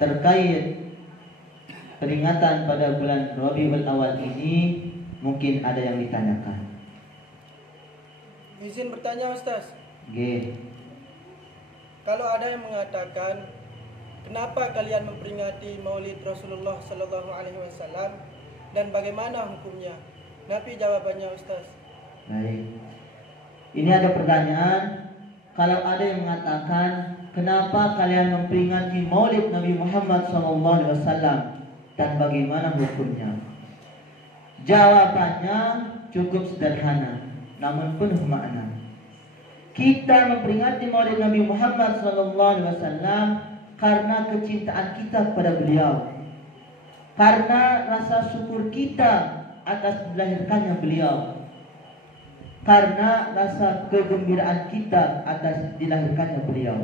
terkait peringatan pada bulan Rabiul Awal ini mungkin ada yang ditanyakan. Izin bertanya Ustaz. G. Kalau ada yang mengatakan, kenapa kalian memperingati Maulid Rasulullah Sallallahu Alaihi Wasallam dan bagaimana hukumnya? Nabi jawabannya Ustaz. Baik. Ini ada pertanyaan. Kalau ada yang mengatakan, kenapa kalian memperingati Maulid Nabi Muhammad Sallallahu Alaihi Wasallam dan bagaimana hukumnya? Jawabannya cukup sederhana, namun penuh makna. Kita memperingati Maulid Nabi Muhammad Sallallahu Alaihi Wasallam karena kecintaan kita kepada beliau, karena rasa syukur kita atas dilahirkannya beliau, karena rasa kegembiraan kita atas dilahirkannya beliau.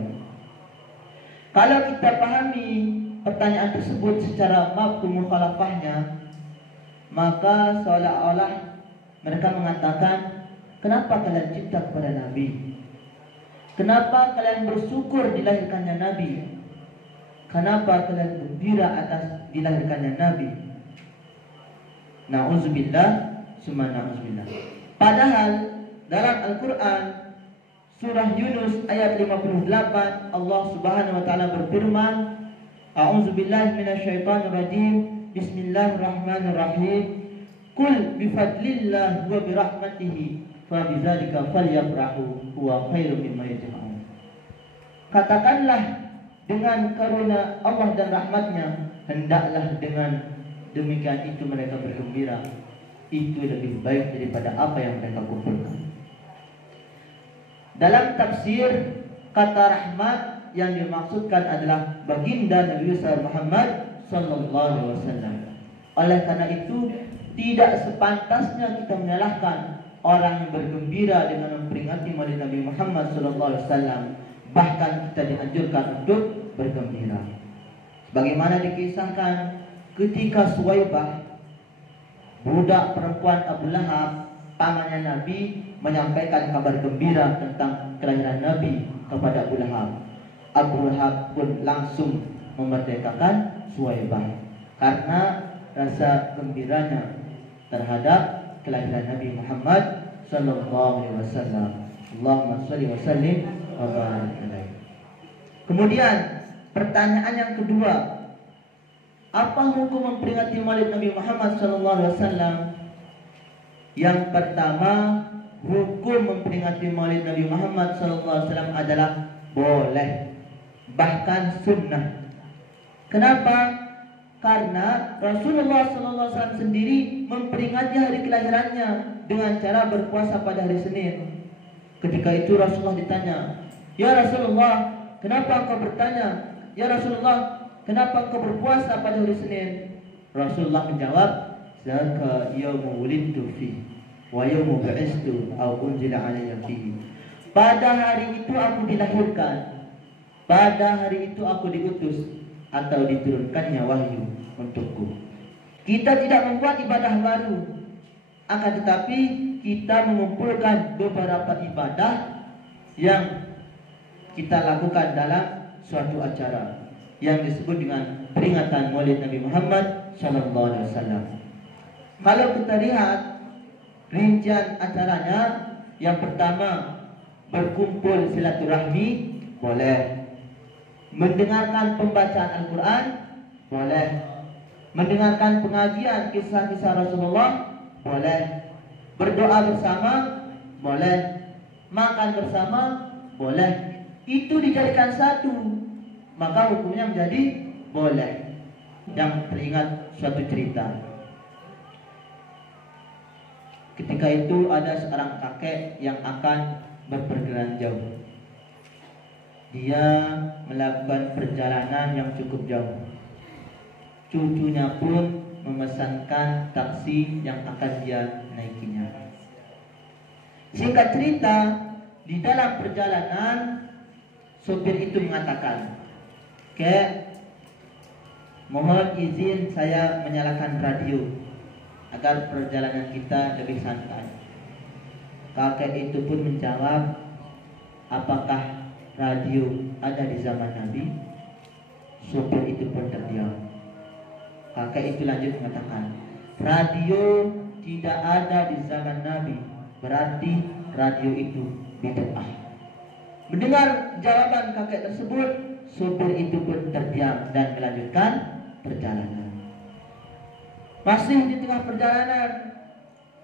Kalau kita pahami pertanyaan tersebut secara mafhum mukhalafahnya, maka seolah-olah mereka mengatakan, kenapa kalian cinta kepada Nabi? Kenapa kalian bersyukur dilahirkannya Nabi? Kenapa kalian gembira atas dilahirkannya Nabi? Na'udzubillah, summa na'udzubillah. Padahal dalam Al-Quran surah Yunus ayat 58 Allah Subhanahu wa taala berfirman, A'udzubillahi minasyaitonirrajim. Bismillahirrahmanirrahim. Qul bifadlillah wa birahmatihi fabidzalika falyafrahu huwa khairum mimma yajma'un. Katakanlah, dengan karunia Allah dan rahmatnya hendaklah dengan demikian itu mereka bergembira. Itu lebih baik daripada apa yang mereka kumpulkan. Dalam tafsir, kata rahmat yang dimaksudkan adalah baginda Nabi Muhammad Sallallahu Alaihi Wasallam. Oleh karena itu, tidak sepantasnya kita menyalahkan orang yang bergembira dengan memperingati Maulid Nabi Muhammad Sallallahu Alaihi Wasallam. Bahkan kita dianjurkan untuk bergembira. Sebagaimana dikisahkan ketika Suwaibah, budak perempuan Abu Lahab, pamannya Nabi, menyampaikan kabar gembira tentang kelahiran Nabi kepada Abu Lahab. Abu Lahab pun langsung memerdekakan Suwaibah karena rasa gembiranya terhadap kelahiran Nabi Muhammad Sallallahu Alaihi Wasallam. Allahumma shalli wa sallim wa barik alaihi. Kemudian pertanyaan yang kedua, apa hukum memperingati Maulid Nabi Muhammad Sallallahu Alaihi Wasallam? Yang pertama, hukum memperingati Maulid Nabi Muhammad Sallallahu Alaihi Wasallam adalah boleh, bahkan sunnah. Kenapa? Karena Rasulullah Sallallahu Alaihi Wasallam sendiri memperingati hari kelahirannya dengan cara berpuasa pada hari Senin. Ketika itu Rasulullah ditanya, "Ya Rasulullah, kenapa engkau bertanya? Ya Rasulullah, kenapa engkau berpuasa pada hari Senin?" Rasulullah menjawab, "Zaka yaumu wulidtu fi wa yaumu bu'istu aw unzila alayya fihi." Pada hari itu aku dilahirkan, pada hari itu aku diutus atau diturunkannya wahyu untukku. Kita tidak membuat ibadah baru, akan tetapi kita mengumpulkan beberapa ibadah yang kita lakukan dalam suatu acara yang disebut dengan peringatan Maulid Nabi Muhammad Sallallahu Alaihi Wasallam. Kalau kita lihat rincian acaranya, yang pertama berkumpul silaturahmi boleh, mendengarkan pembacaan Al-Quran boleh, mendengarkan pengajian kisah-kisah Rasulullah boleh, berdoa bersama boleh, makan bersama boleh. Itu dijadikan satu, maka hukumnya menjadi boleh. Yang teringat suatu cerita, ketika itu ada seorang kakek yang akan berpergian jauh. Dia melakukan perjalanan yang cukup jauh. Cucunya pun memesankan taksi yang akan dia naikinya. Singkat cerita, di dalam perjalanan sopir itu mengatakan, "Kek, mohon izin saya menyalakan radio agar perjalanan kita lebih santai." Kakek itu pun menjawab, "Apakah radio ada di zaman Nabi?" Sopir itu pun terdiam. Kakek itu lanjut mengatakan, radio tidak ada di zaman Nabi, berarti radio itu bid'ah. Mendengar jawaban kakek tersebut, sopir itu pun terdiam dan melanjutkan perjalanan. Masih di tengah perjalanan,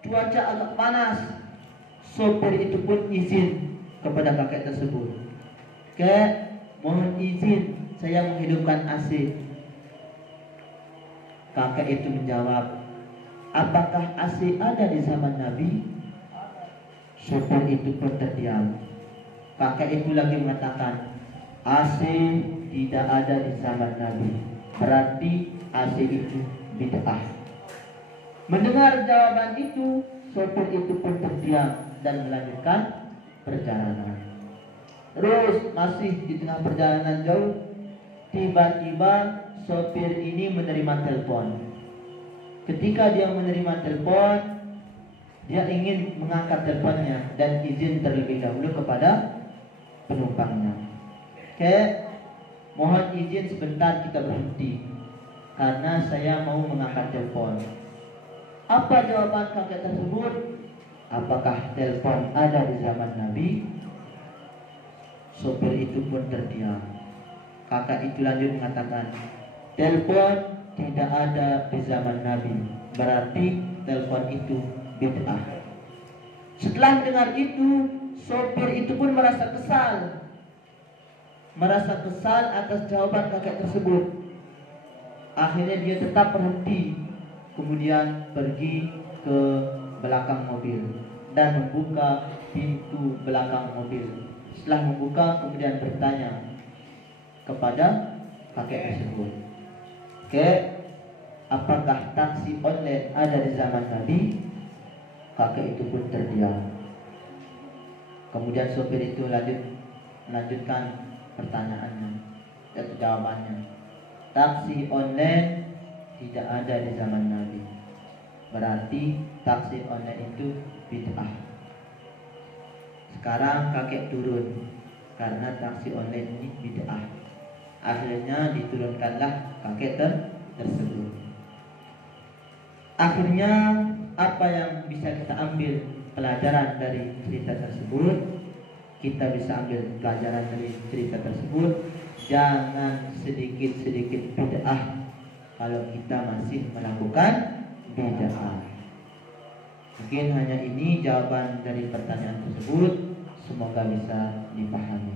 cuaca agak panas. Sopir itu pun izin kepada kakek tersebut, "Kek, mohon izin saya menghidupkan AC." Kakek itu menjawab, "Apakah AC ada di zaman Nabi?" Sopir itu pun terdiam. Kakek itu lagi mengatakan, "AC tidak ada di zaman Nabi, berarti AC itu bid'ah." Mendengar jawaban itu, sopir itu pun terdiam dan melanjutkan perjalanan. Terus masih di tengah perjalanan jauh, tiba-tiba sopir ini menerima telepon. Ketika dia menerima telepon, dia ingin mengangkat teleponnya dan izin terlebih dahulu kepada penumpangnya. Mohon izin sebentar kita berhenti karena saya mau mengangkat telepon. Apa jawaban kakek tersebut? Apakah telepon ada di zaman Nabi? Sopir itu pun terdiam. Kakak itu lanjut mengatakan, telepon tidak ada di zaman Nabi, berarti telepon itu bid'ah. Setelah mendengar itu, sopir itu pun merasa kesal. Merasa kesal atas jawaban kakek tersebut. Akhirnya dia tetap berhenti, kemudian pergi ke belakang mobil dan membuka pintu belakang mobil. Setelah membuka, kemudian bertanya kepada kakek tersebut, "Kek, apakah taksi online ada di zaman Nabi?" Kakek itu pun terdiam. Kemudian sopir itu melanjutkan pertanyaannya atau jawabannya. Taksi online tidak ada di zaman Nabi, berarti taksi online itu bid'ah. Sekarang kakek turun karena taksi online ini bid'ah. Akhirnya diturunkanlah kakek tersebut. Akhirnya apa yang bisa kita ambil pelajaran dari cerita tersebut? Kita bisa ambil pelajaran dari cerita tersebut, jangan sedikit-sedikit bid'ah kalau kita masih melakukan bid'ah. Mungkin hanya ini jawaban dari pertanyaan tersebut. Semoga bisa dipahami.